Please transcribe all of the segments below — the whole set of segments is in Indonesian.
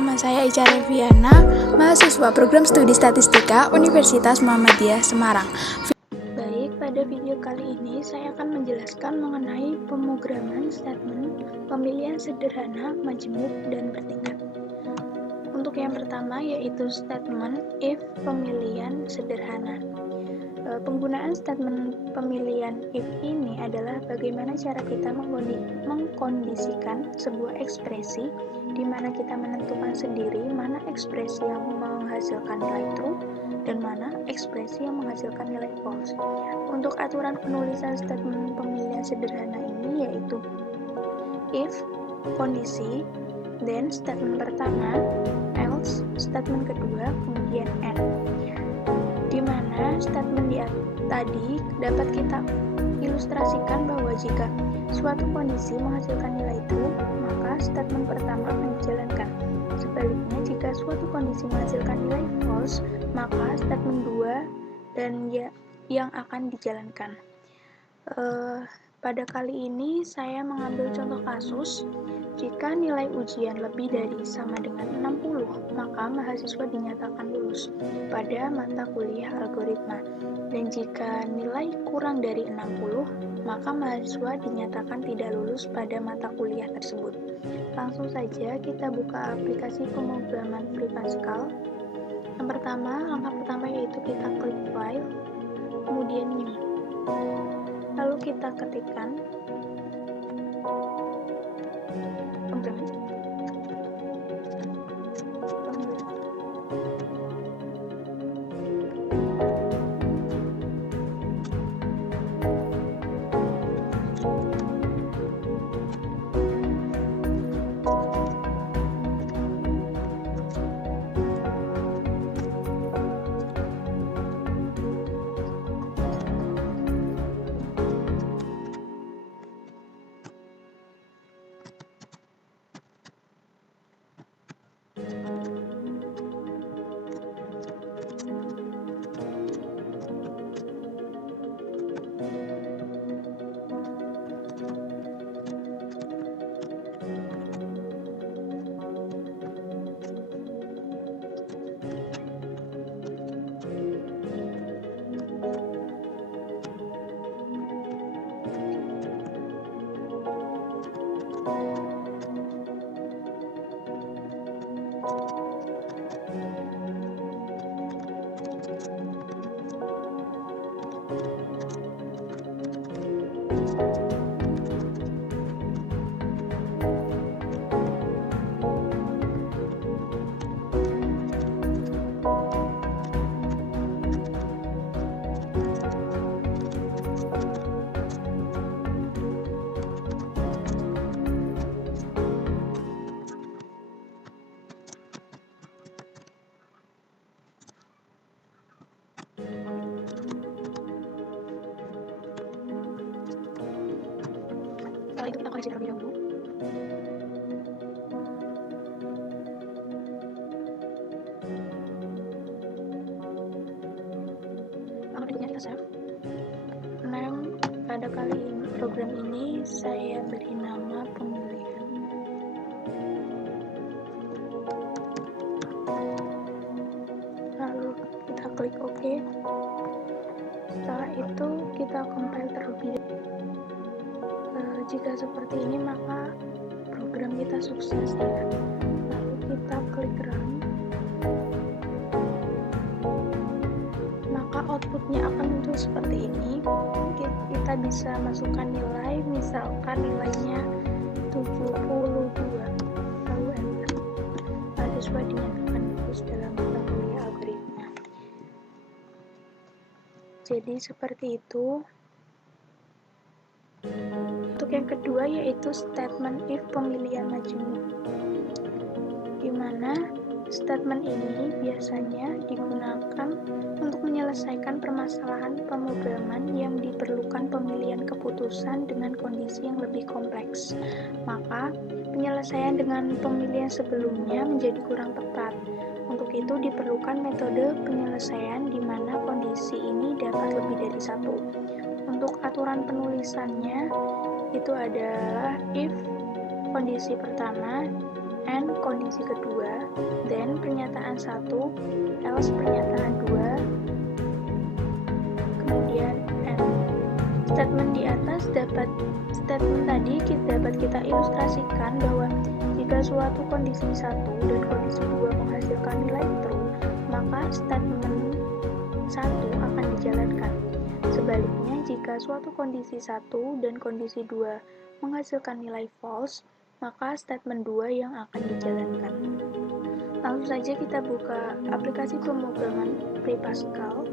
nama saya Ica Reviana, mahasiswa program studi statistika Universitas Muhammadiyah Semarang. Baik, pada video kali ini saya akan menjelaskan mengenai pemrograman statement pemilihan sederhana, majemuk, dan bertingkat. Untuk yang pertama yaitu statement if pemilihan sederhana. Penggunaan statement pemilihan if ini adalah bagaimana cara kita mengkondisikan sebuah ekspresi di mana kita menentukan sendiri mana ekspresi yang menghasilkan nilai true dan mana ekspresi yang menghasilkan nilai false. Untuk aturan penulisan statement pemilihan sederhana ini yaitu if, kondisi, then statement pertama, else, statement kedua, kemudian and. Di mana statement tadi dapat kita ilustrasikan bahwa jika suatu kondisi menghasilkan nilai true, maka statement pertama akan dijalankan. Sebaliknya, jika suatu kondisi menghasilkan nilai false, maka statement 2 dan yang akan dijalankan. Pada kali ini saya mengambil contoh kasus, jika nilai ujian lebih dari sama dengan 60, maka mahasiswa dinyatakan lulus pada mata kuliah algoritma. Dan jika nilai kurang dari 60, maka mahasiswa dinyatakan tidak lulus pada mata kuliah tersebut. Langsung saja kita buka aplikasi pemrograman Free Pascal. Yang pertama, langkah pertama yaitu kita klik file, kemudian new. Lalu kita ketikkan pemrograman. Setelah itu kita koreksi terlebih dahulu. Langkah berikutnya kita save. Nah, pada kali ini program ini saya beri nama pemilihan. Lalu kita klik OK. Setelah itu kita compile terlebih dahulu. Jika seperti ini maka program kita sukses ya. Lalu kita klik run, maka outputnya akan muncul seperti ini. Kita bisa masukkan nilai, misalkan nilainya 72, lalu enter. Mahasiswa dinyatakan lulus dalam mata kuliah algoritma. Jadi seperti itu. Untuk yang kedua yaitu statement if pemilihan majemuk, di mana statement ini biasanya digunakan untuk menyelesaikan permasalahan pemrograman yang diperlukan pemilihan keputusan dengan kondisi yang lebih kompleks. Maka penyelesaian dengan pemilihan sebelumnya menjadi kurang tepat. Untuk itu diperlukan metode penyelesaian di mana kondisi ini dapat lebih dari satu. Untuk aturan penulisannya itu adalah if kondisi pertama, and kondisi kedua, then pernyataan 1, else pernyataan 2, kemudian and. Statement di atas statement tadi dapat kita ilustrasikan bahwa jika suatu kondisi 1 dan kondisi 2 menghasilkan nilai true, maka statement 1 akan dijalankan. Sebaliknya, jika suatu kondisi 1 dan kondisi 2 menghasilkan nilai false, maka statement 2 yang akan dijalankan. Langsung saja kita buka aplikasi pemrograman pre-Pascal.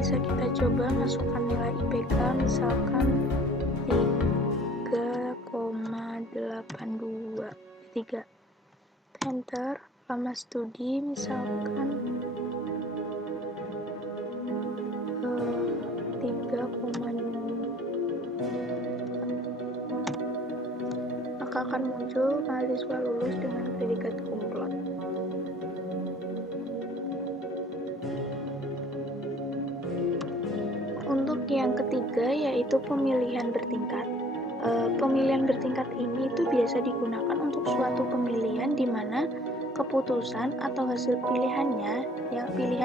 Bisa kita coba masukkan nilai IPK misalkan 3,82 3. Enter. Lama studi misalkan 3,2. Maka akan muncul mahasiswa lulus dengan predikat cum laude. Untuk yang ketiga yaitu pemilihan bertingkat. Pemilihan bertingkat ini itu biasa digunakan untuk suatu pemilihan di mana keputusan atau hasil pilihan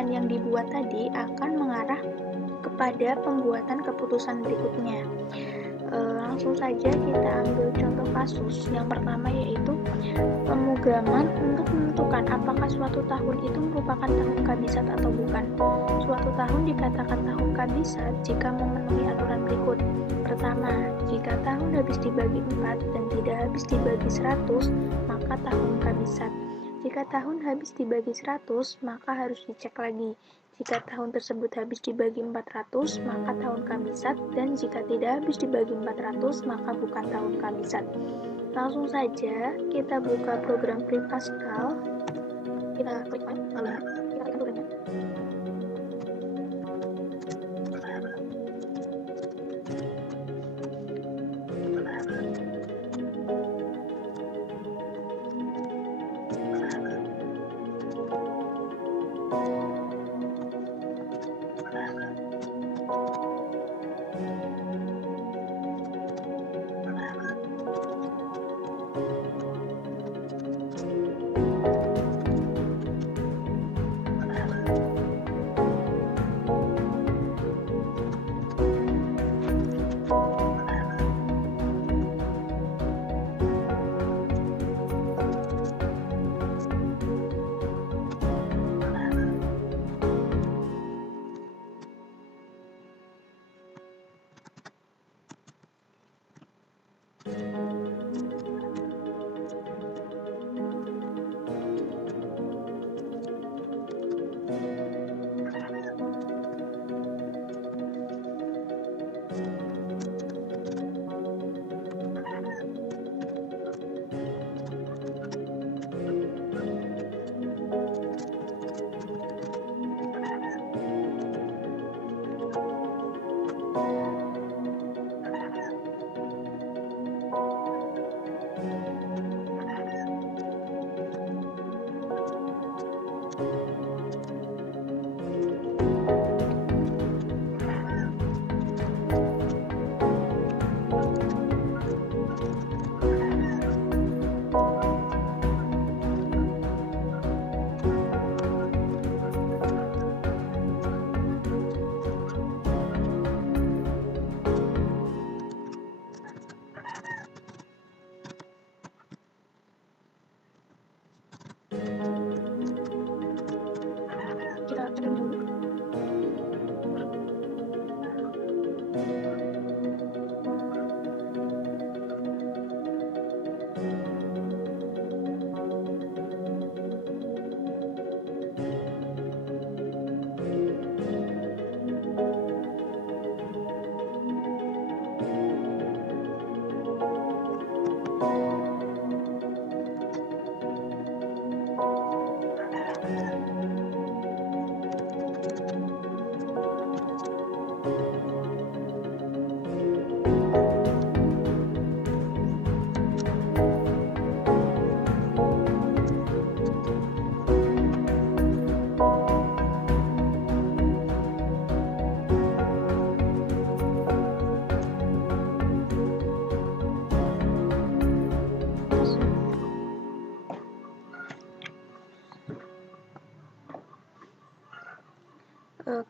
yang dibuat tadi akan mengarah kepada pembuatan keputusan berikutnya. Langsung saja kita ambil contoh kasus. Yang pertama yaitu pemrograman untuk menentukan apakah suatu tahun itu merupakan tahun kabisat atau bukan. Suatu tahun dikatakan tahun kabisat jika memenuhi aturan berikut. Pertama, jika tahun habis dibagi 4 dan tidak habis dibagi 100, maka tahun kabisat. Jika tahun habis dibagi 100, maka harus dicek lagi. Jika tahun tersebut habis dibagi 400, maka tahun kabisat, dan jika tidak habis dibagi 400, maka bukan tahun kabisat. Langsung saja kita buka program pre-Pascal. Kita klik lalu kita klik programnya.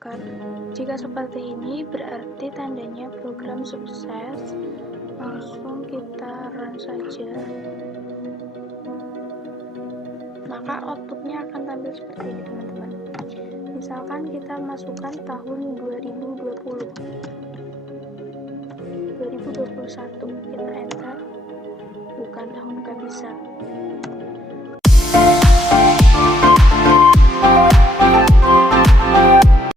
lakukan. Jika seperti ini, berarti tandanya program sukses. Langsung kita run saja. Maka outputnya akan tampil seperti ini, teman-teman. Misalkan kita masukkan tahun 2020, 2021, kita enter, bukan tahun kehabisan.